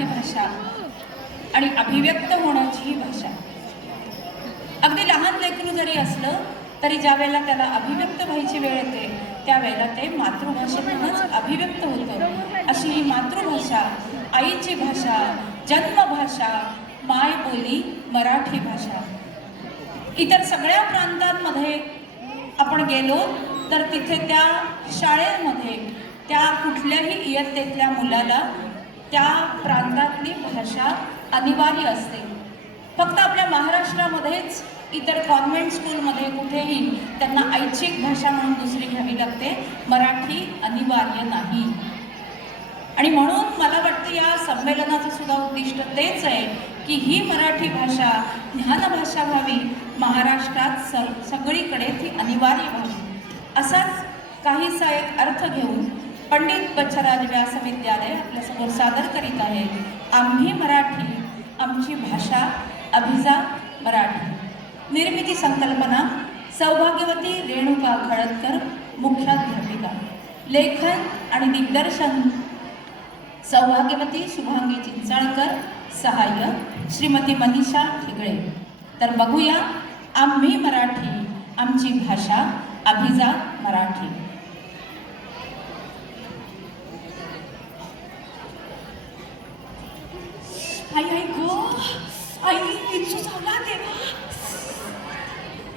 मराठी भाषा आणि अभिव्यक्त होण्याची ही भाषा. अगदी लहान लेकरू जरी असलं तरी ज्या वेळेला त्याला अभिव्यक्त व्हायची वेळ येते त्यावेळेला ते मातृभाषेतूनच अभिव्यक्त होतं. अशी ही मातृभाषा आईची भाषा जन्मभाषा मायबोली मराठी भाषा. इतर सगळ्या प्रांतांमध्ये आपण गेलो तर तिथे त्या शाळेमध्ये त्या कुठल्याही इयत्तेतल्या मुलाला त्या प्रांतातली भाषा अनिवार्य असते. फक्त आपल्या महाराष्ट्रामध्येच इतर कॉन्व्हेंट स्कूलमध्ये कुठेही त्यांना ऐच्छिक भाषा म्हणून दुसरी घ्यावी लागते मराठी अनिवार्य नाही. आणि म्हणून मला वाटतं या संमेलनाचं सुद्धा उद्दिष्ट तेच आहे की ही मराठी भाषा ज्ञानभाषा व्हावी महाराष्ट्रात स सगळीकडे ती अनिवार्य व्हावी. असाच काहीसा एक अर्थ घेऊन पंडित बच्छराज व्यास विद्यालय आपल्यासमोर सादर करीत आहे. आम्ही मराठी आमची भाषा अभिजा मराठी. निर्मिती संकल्पना सौभाग्यवती रेणुका खळदकर मुख्याध्यापिका. लेखन आणि दिग्दर्शन सौभाग्यवती शुभांगी चिंचाळकर सहाय्य श्रीमती मनीषा ठिगळे. तर बघूया आम्ही मराठी आमची भाषा अभिजा मराठी. आई आई गो. आई विंचू चावला देवा.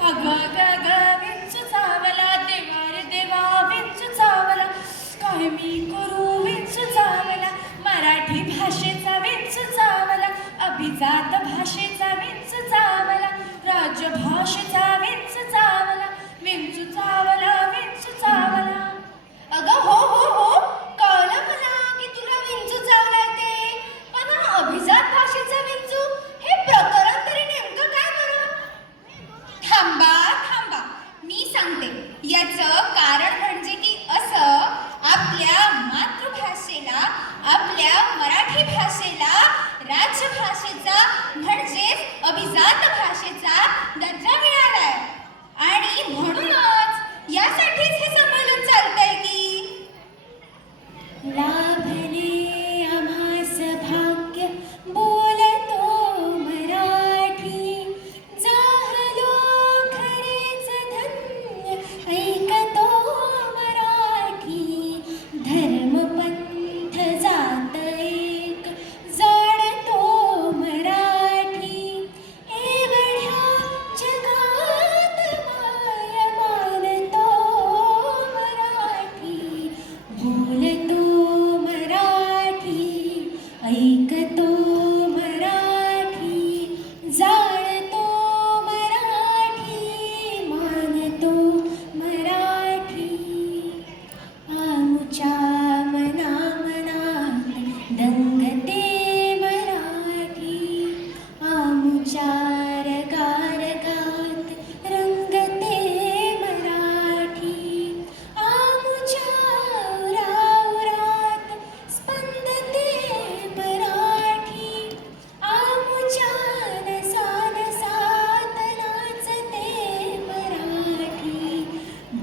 अगं अगं अगं विंचू चावला देवा रे देवा. विंचू चावला. काय मी करू विंचू चावला? मराठी भाषेचा विंचू चावला. अभिजात भाषेचा विंचू चावला. राजभाषेचा याचं कारण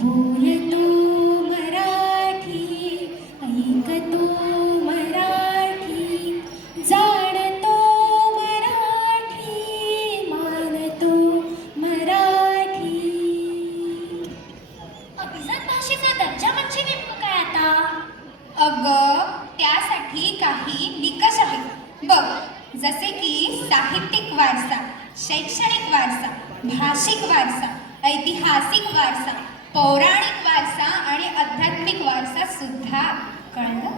बोलतो मराठी ऐकतो मराठी जाणतो मराठी मानतो मराठी. अभिजात भाषेचा दर्जा म्हणजे नेमकं काय आता? अगं त्यासाठी काही निकष आहेत. बघ जसे की साहित्यिक वारसा शैक्षणिक वारसा भाषिक वारसा ऐतिहासिक वारसा पौराणिक वारसा आणि आध्यात्मिक वारसा सुद्धा कळलं?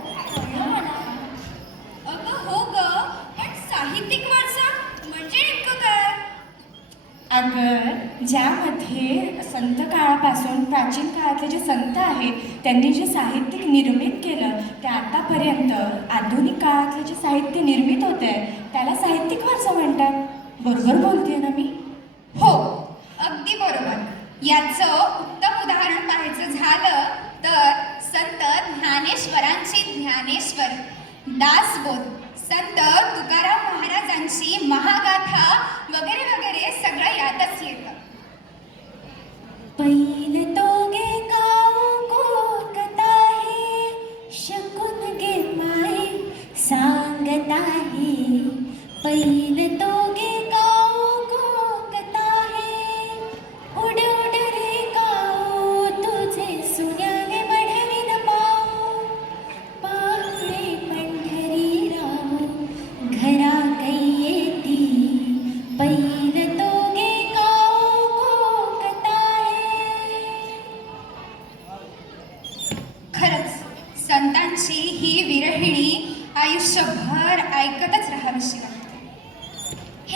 अगं हो ग पण साहित्यिक वारसा म्हणजे नेमकं काय? अगर ज्यामध्ये संत काळापासून प्राचीन काळातले जे संत आहेत त्यांनी जे साहित्य निर्मित केलं ते आतापर्यंत आधुनिक काळातले जे साहित्य निर्मित होते त्याला साहित्यिक वारसा म्हणतात. बरोबर बोलते ना मी? हो अगदी बरोबर. याचं उदाहरण पाहायचं झालं तर संत ज्ञानेश्वरांची ज्ञानेश्वर दासबोध संत तुकाराम महाराजांची महागाथा वगैरे वगैरे सगळं यातच येतं. पैल तोगे गाऊ को हे शकून गे माय सांगते आहे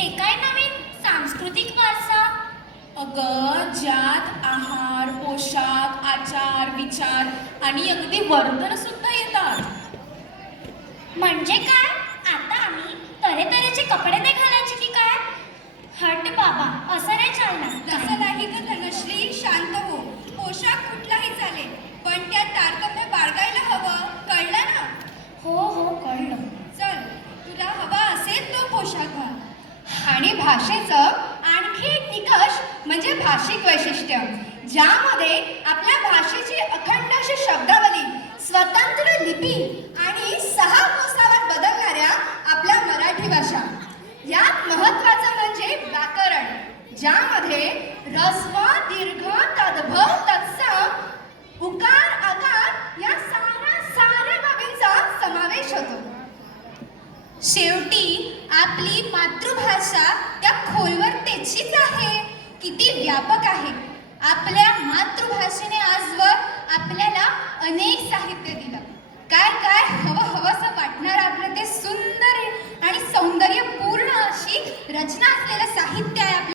हे काय नवीन सांस्कृतिक वारसा? अगं ज्यात आहार पोशाख आचार विचार आणि अगदी वर्तन सुद्धा येतात. म्हणजे काय? आता आम्ही तऱ्हेतऱ्हेचे कपडे नाही घालायचे की काय? हट बाबा असं नाही चालणार. तसं नाही ग धनश्री शांत हो. पोशाख कुठलाही चालेल पण त्यात तारतम्य बाळगायला हवं कळलं ना हो हो कळलं चल तुला हवा असेल तो पोशाख घाल आणि भाषेचं आणखी एक निकष म्हणजे भाषिक वैशिष्ट्य ज्यामध्ये आपल्या भाषेची अखंड अशी शब्दावली स्वतंत्र लिपी भाषा त्या खोलवर त्याचीच आहे. किती व्यापक आहे. आपल्या मातृभाषेने आजवर आपल्याला अनेक साहित्य दिलं. काय काय हवं हवंसं वाटणार आपलं ते सुंदर आणि सौंदर्यपूर्ण अशी रचना असलेलं साहित्य आहे